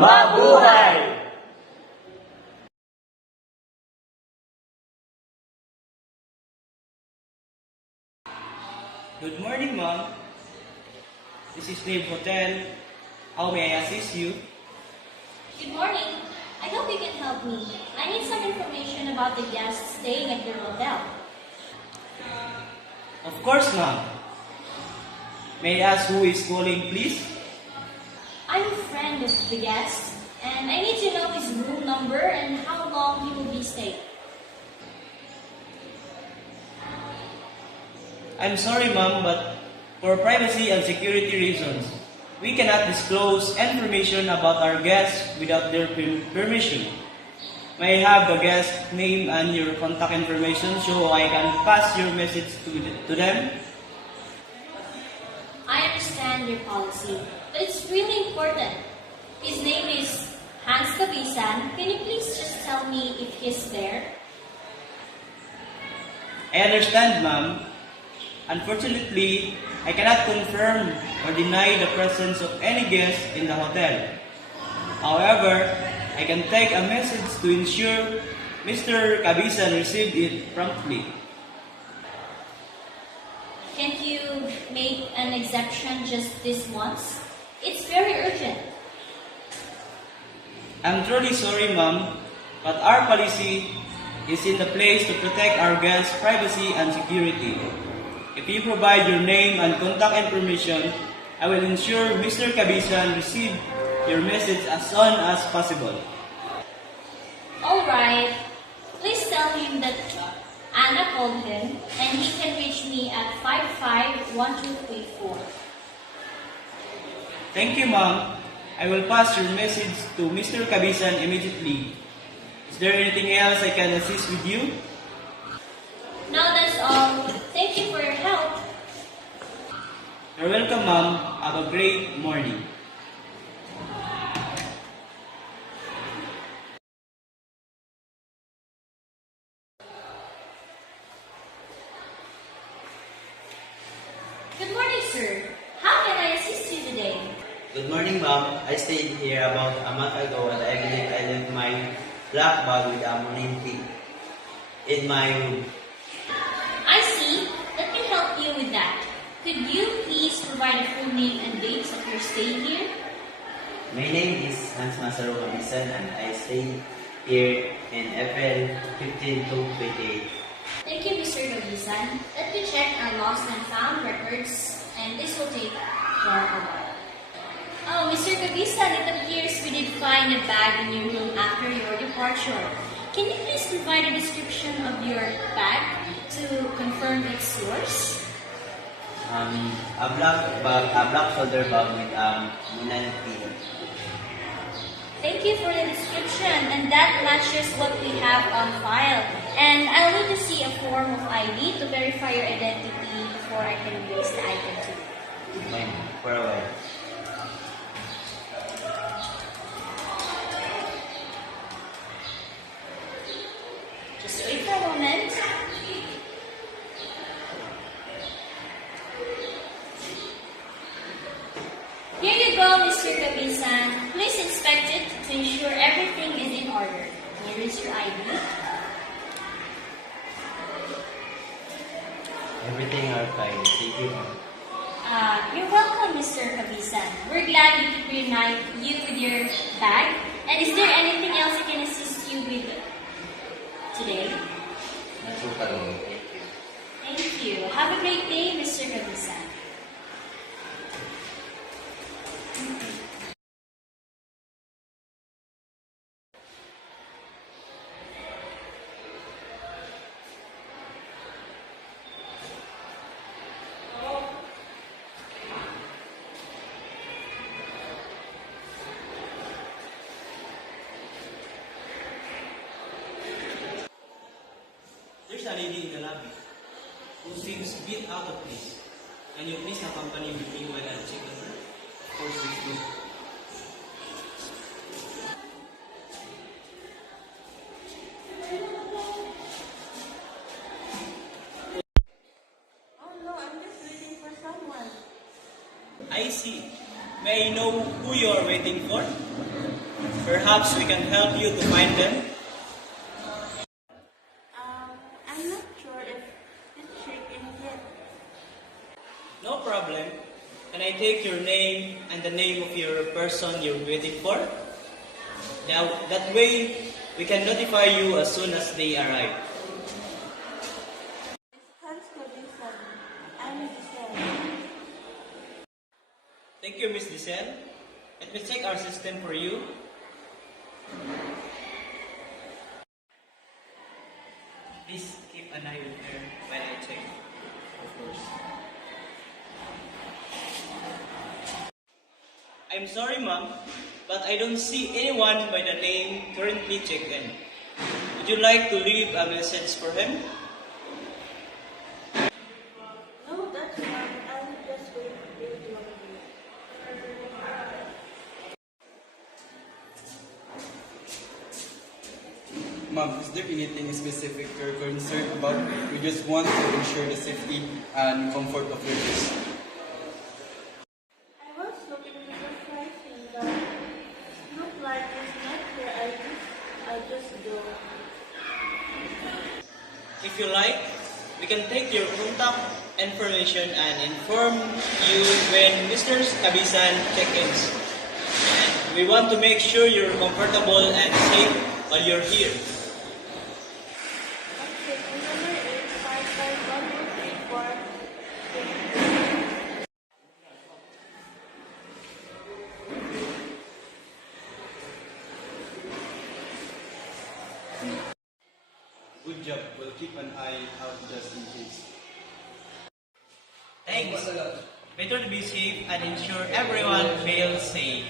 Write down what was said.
Mabuhay! Good morning, Mom. This is Nave Hotel. How may I assist you? Good morning. I hope you can help me. I need some information about the guests staying at your hotel. Of course, Ma'am. May I ask who is calling, please? I'm a friend of the guest, and I need to know his room number and how long he will be staying. I'm sorry, Ma'am, but for privacy and security reasons, we cannot disclose information about our guests without their permission. May I have the guest name and your contact information so I can pass your message to them? I understand your policy, but it's really important. His name is Hans Kabisan. Can you please just tell me if he's there? I understand, Ma'am. Unfortunately, I cannot confirm or deny the presence of any guest in the hotel. However, I can take a message to ensure Mr. Kabisan received it promptly. Can't you make an exception just this once? It's very urgent. I'm truly sorry, Ma'am, but our policy is in the place to protect our guests' privacy and security. If you provide your name and contact information, I will ensure Mr. Kabisan receive your message as soon as possible. Alright, please tell him that Anna called him and he can reach me at 551234. Thank you, Ma'am. I will pass your message to Mr. Kabisan immediately. Is there anything else I can assist with you? No, that's all. Thank you for your help. You're welcome, Ma'am. Have a great morning. Good morning, sir. How can I assist you today? Good morning, ma'am. I stayed here about a month ago and I believe I left my black bag with ammonia tea in my room. I see. Let me help you with that. Could you please provide a full name and dates of your stay here? My name is Hans Masaro Kamisan and I stay here in April 15 to 28. Thank you, Mr. Gabisan. Let me check our lost and found records, and this will take for a while. Oh, Mr. Gabisan, it appears we did find a bag in your room after your departure. Can you please provide a description of your bag to confirm it's yours? A black shoulder bag with ammonia tea. Thank you for the description, and that matches what we have on file. And I'll need to see a form of ID to verify your identity before I can release the item to you. Mine, for a while. Just wait for a moment. Here you go, Mr. Kabisan. Please inspect it to ensure everything is in order. Here is your ID. Everything are fine. Thank you, ma'am. You're welcome, Mr. Kabisan. We're glad you could reunite you with your bag. And is there anything else I can assist you with today? Nasuka lang. Thank you. Thank you. Have a great day, Mr. Kabisan. There's a lady in the lobby who seems a bit out of place. Can you please accompany with me while I check on her? Of course, we do. Oh no, I'm just waiting for someone. I see. May I know who you are waiting for? Perhaps we can help you to find them. I'm not sure if it's check-in yet. No problem. Can I take your name and the name of your person you're waiting for? Now, that way, we can notify you as soon as they arrive. Hans Codisan. I'm Giselle. Thank you, Miss Giselle. Let me check our system for you. Please keep an eye on her while I check. Of course. I'm sorry, ma'am, but I don't see anyone by the name currently checked in. Would you like to leave a message for him? No, that's fine. I'll just wait for you to arrive. Ma'am, is there anything specific you're concerned about? We just want to ensure the safety and comfort of your guests. I was looking to surprise him, but it looked like he's not here. I'll just go. If you like, we can take your contact information and inform you when Mr. Kabisan check-ins. And we want to make sure you're comfortable and safe while you're here. Okay, number 8551134. Good job. We'll keep an eye out just in case. Thanks. Better to be safe and ensure everyone feels safe.